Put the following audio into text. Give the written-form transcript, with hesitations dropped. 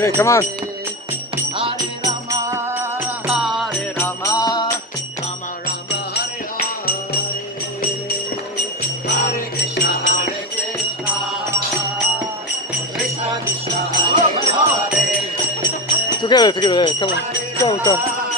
Hey, come on. Hare Rama, Hare Rama, Rama Rama, Hare Hare, Hare Krishna, Hare Krishna, Krishna Krishna, Hare Hare. Together. Come on. Come.